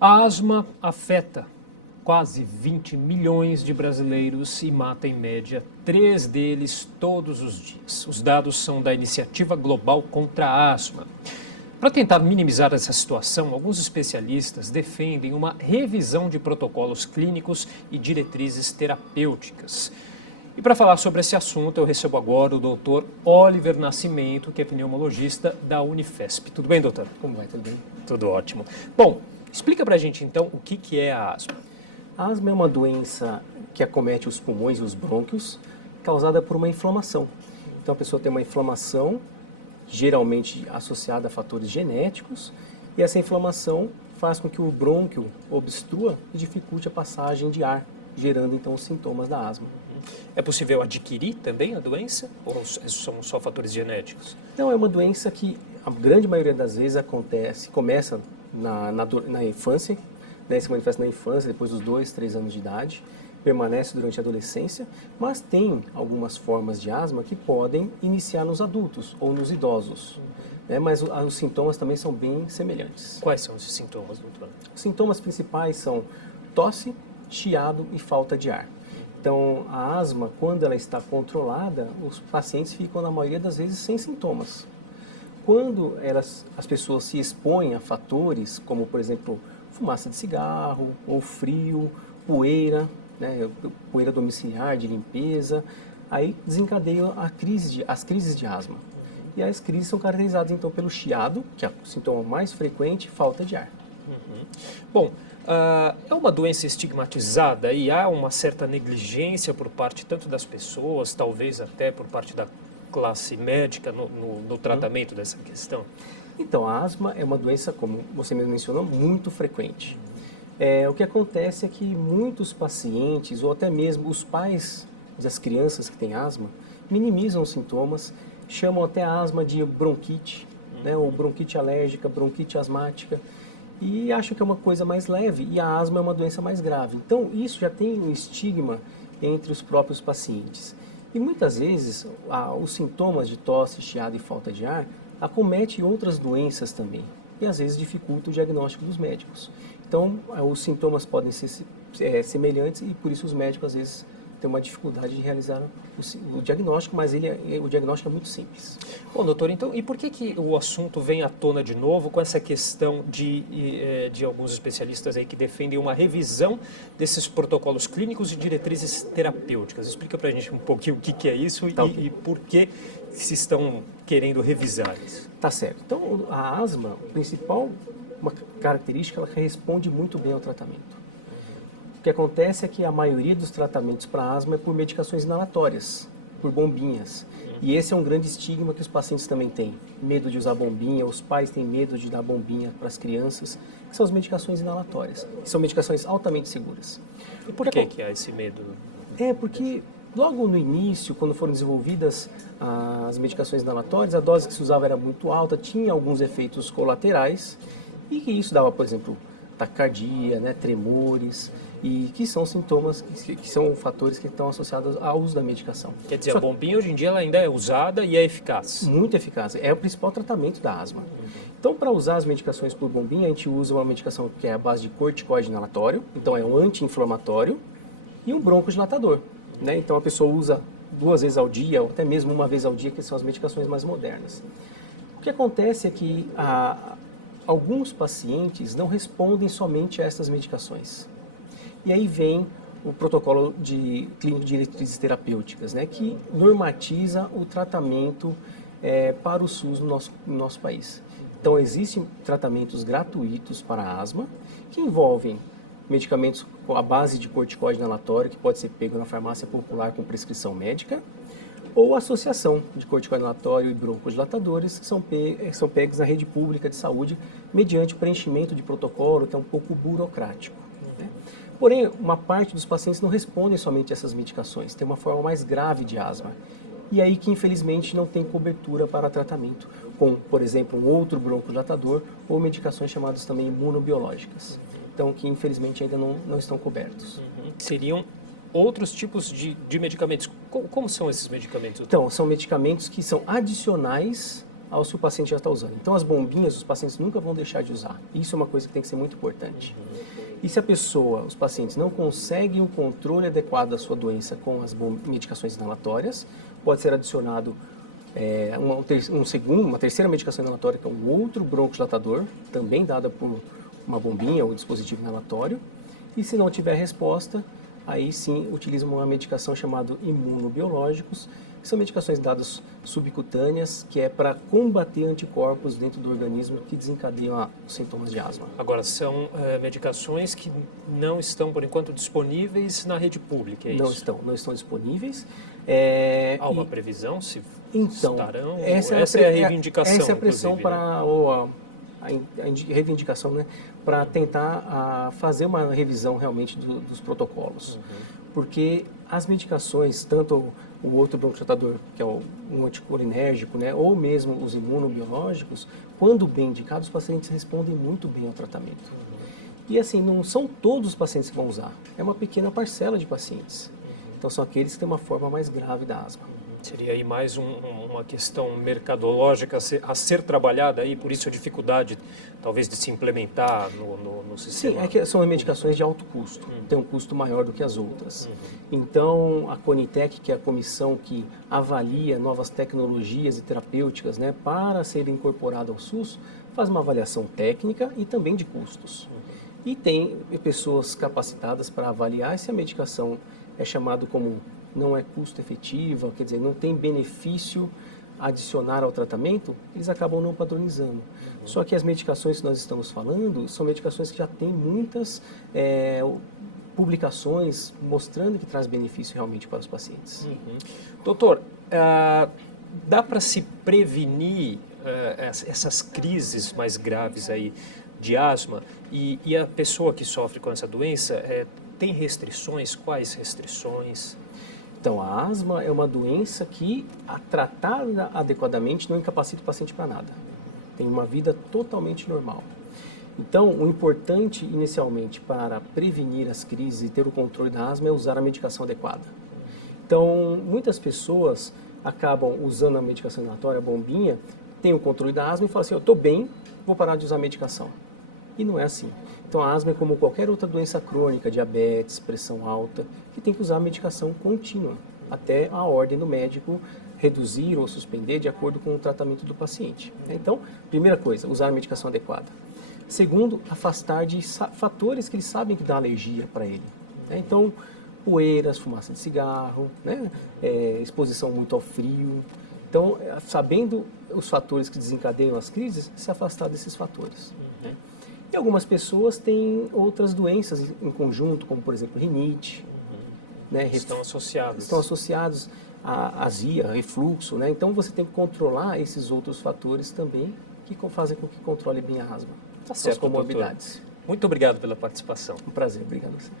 A asma afeta quase 20 milhões de brasileiros e mata, em média, 3 deles todos os dias. Os dados são da Iniciativa Global contra a Asma. Para tentar minimizar essa situação, alguns especialistas defendem uma revisão de protocolos clínicos e diretrizes terapêuticas. E para falar sobre esse assunto, eu recebo agora o Dr. Oliver Nascimento, que é pneumologista da Unifesp. Tudo bem, doutor? Como vai? Tudo bem? Tudo ótimo. Bom, explica para a gente então o que é a asma. A asma é uma doença que acomete os pulmões e os brônquios, causada por uma inflamação. Então a pessoa tem uma inflamação, geralmente associada a fatores genéticos, e essa inflamação faz com que o brônquio obstrua e dificulte a passagem de ar, gerando então os sintomas da asma. É possível adquirir também a doença ou são só fatores genéticos? Então é uma doença que a grande maioria das vezes começa na infância, né, se manifesta na infância, depois dos 2, 3 anos de idade, permanece durante a adolescência, mas tem algumas formas de asma que podem iniciar nos adultos ou nos idosos, né, mas os sintomas também são bem semelhantes. Quais são esses sintomas, doutor? Os sintomas principais são tosse, chiado e falta de ar. Então, a asma, quando ela está controlada, os pacientes ficam, na maioria das vezes, sem sintomas. Quando as pessoas se expõem a fatores como, por exemplo, fumaça de cigarro, ou frio, poeira, né, poeira domiciliar, de limpeza, aí desencadeiam as crises de asma. E as crises são caracterizadas, então, pelo chiado, que é o sintoma mais frequente, e falta de ar. Bom, é uma doença estigmatizada e há uma certa negligência por parte tanto das pessoas, talvez até por parte da classe médica no tratamento dessa questão? Então, a asma é uma doença, como você mesmo mencionou, muito frequente. O que acontece é que muitos pacientes, ou até mesmo os pais das crianças que têm asma, minimizam os sintomas, chamam até a asma de bronquite, né, ou bronquite alérgica, bronquite asmática, e acham que é uma coisa mais leve, e a asma é uma doença mais grave. Então, isso já tem um estigma entre os próprios pacientes. E muitas vezes, os sintomas de tosse, chiado e falta de ar acomete outras doenças também, e às vezes dificulta o diagnóstico dos médicos. Então, os sintomas podem ser semelhantes e por isso os médicos às vezes têm uma dificuldade de realizar o diagnóstico, mas o diagnóstico é muito simples. Bom, doutor, então, e por que o assunto vem à tona de novo com essa questão de alguns especialistas aí que defendem uma revisão desses protocolos clínicos e diretrizes terapêuticas? Explica pra gente um pouquinho o que é isso e por que se estão querendo revisar isso. Tá certo. Então, a asma, uma característica, ela responde muito bem ao tratamento. O que acontece é que a maioria dos tratamentos para asma é por medicações inalatórias, por bombinhas. E esse é um grande estigma que os pacientes também têm. Medo de usar bombinha, os pais têm medo de dar bombinha para as crianças, que são as medicações inalatórias, que são medicações altamente seguras. E por que há esse medo? Porque logo no início, quando foram desenvolvidas as medicações inalatórias, a dose que se usava era muito alta, tinha alguns efeitos colaterais, e que isso dava, por exemplo, taquicardia, né, tremores, e que são sintomas, que são fatores que estão associados ao uso da medicação. Quer dizer, a bombinha hoje em dia ela ainda é usada e é eficaz? Muito eficaz, é o principal tratamento da asma. Então, para usar as medicações por bombinha, a gente usa uma medicação que é a base de corticoide inalatório, então é um anti-inflamatório, e um broncodilatador, né? Então a pessoa usa 2 vezes ao dia, ou até mesmo 1 vez ao dia, que são as medicações mais modernas. O que acontece é que alguns pacientes não respondem somente a essas medicações. E aí vem o protocolo de clínico de diretrizes terapêuticas, né, que normatiza o tratamento para o SUS no nosso país. Então, existem tratamentos gratuitos para a asma, que envolvem medicamentos com a base de corticoide inalatório, que pode ser pego na farmácia popular com prescrição médica, ou associação de corticoide inalatório e broncodilatadores, que são pegos na rede pública de saúde, mediante o preenchimento de protocolo, que é um pouco burocrático. Né? Porém, uma parte dos pacientes não respondem somente a essas medicações, tem uma forma mais grave de asma, e aí que infelizmente não tem cobertura para tratamento, com, por exemplo, um outro broncodilatador ou medicações chamadas também imunobiológicas. Então, que infelizmente ainda não estão cobertos. Seriam outros tipos de medicamentos. Como são esses medicamentos? Então, são medicamentos que são adicionais ao se o paciente já está usando. Então, as bombinhas, os pacientes nunca vão deixar de usar. Isso é uma coisa que tem que ser muito importante. E se a pessoa, os pacientes, não conseguem um controle adequado da sua doença com as medicações inalatórias, pode ser adicionado uma terceira medicação inalatória, que é um outro broncodilatador, também dada por uma bombinha ou dispositivo inalatório. E se não tiver resposta, aí sim utiliza uma medicação chamada imunobiológicos, que são medicações dadas subcutâneas, que é para combater anticorpos dentro do organismo que desencadeiam os sintomas de asma. Agora, são medicações que não estão, por enquanto, disponíveis na rede pública, é isso? Não estão disponíveis. Há uma previsão se então, estarão? Essa é a reivindicação. Essa é a pressão para... A reivindicação, né, para tentar fazer uma revisão realmente dos protocolos. Porque as medicações, tanto o outro broncodilatador, que é um anticolinérgico, né, ou mesmo os imunobiológicos, quando bem indicados, os pacientes respondem muito bem ao tratamento. E assim, não são todos os pacientes que vão usar, é uma pequena parcela de pacientes. Então são aqueles que têm uma forma mais grave da asma. Seria aí mais uma questão mercadológica a ser trabalhada aí, por isso a dificuldade talvez de se implementar no sistema? Sim, é que são medicações de alto custo, tem um custo maior do que as outras. Então a Conitec, que é a comissão que avalia novas tecnologias e terapêuticas, né, para serem incorporadas ao SUS, faz uma avaliação técnica e também de custos. E tem pessoas capacitadas para avaliar se a medicação é chamado como não é custo efetiva, quer dizer, não tem benefício adicionar ao tratamento, eles acabam não padronizando. Só que as medicações que nós estamos falando são medicações que já têm muitas publicações mostrando que traz benefício realmente para os pacientes. Doutor, dá para se prevenir essas crises mais graves aí de asma e a pessoa que sofre com essa doença tem restrições? Quais restrições? Então, a asma é uma doença que, tratada adequadamente, não incapacita o paciente para nada. Tem uma vida totalmente normal. Então, o importante, inicialmente, para prevenir as crises e ter o controle da asma é usar a medicação adequada. Então, muitas pessoas acabam usando a medicação inalatória, a bombinha, tem o controle da asma e falam assim, eu estou bem, vou parar de usar a medicação. E não é assim. Então, a asma é como qualquer outra doença crônica, diabetes, pressão alta, que tem que usar a medicação contínua, até a ordem do médico reduzir ou suspender de acordo com o tratamento do paciente. Então, primeira coisa, usar a medicação adequada. Segundo, afastar de fatores que eles sabem que dá alergia para ele. Então, poeiras, fumaça de cigarro, né? Exposição muito ao frio. Então, sabendo os fatores que desencadeiam as crises, se afastar desses fatores. E algumas pessoas têm outras doenças em conjunto, como por exemplo rinite. Né? Estão associados. Estão associados a azia, refluxo. Né? Então você tem que controlar esses outros fatores também que fazem com que controle bem a asma. Tá certo, as comorbidades. Doutor. Muito obrigado pela participação. Um prazer, obrigado a você.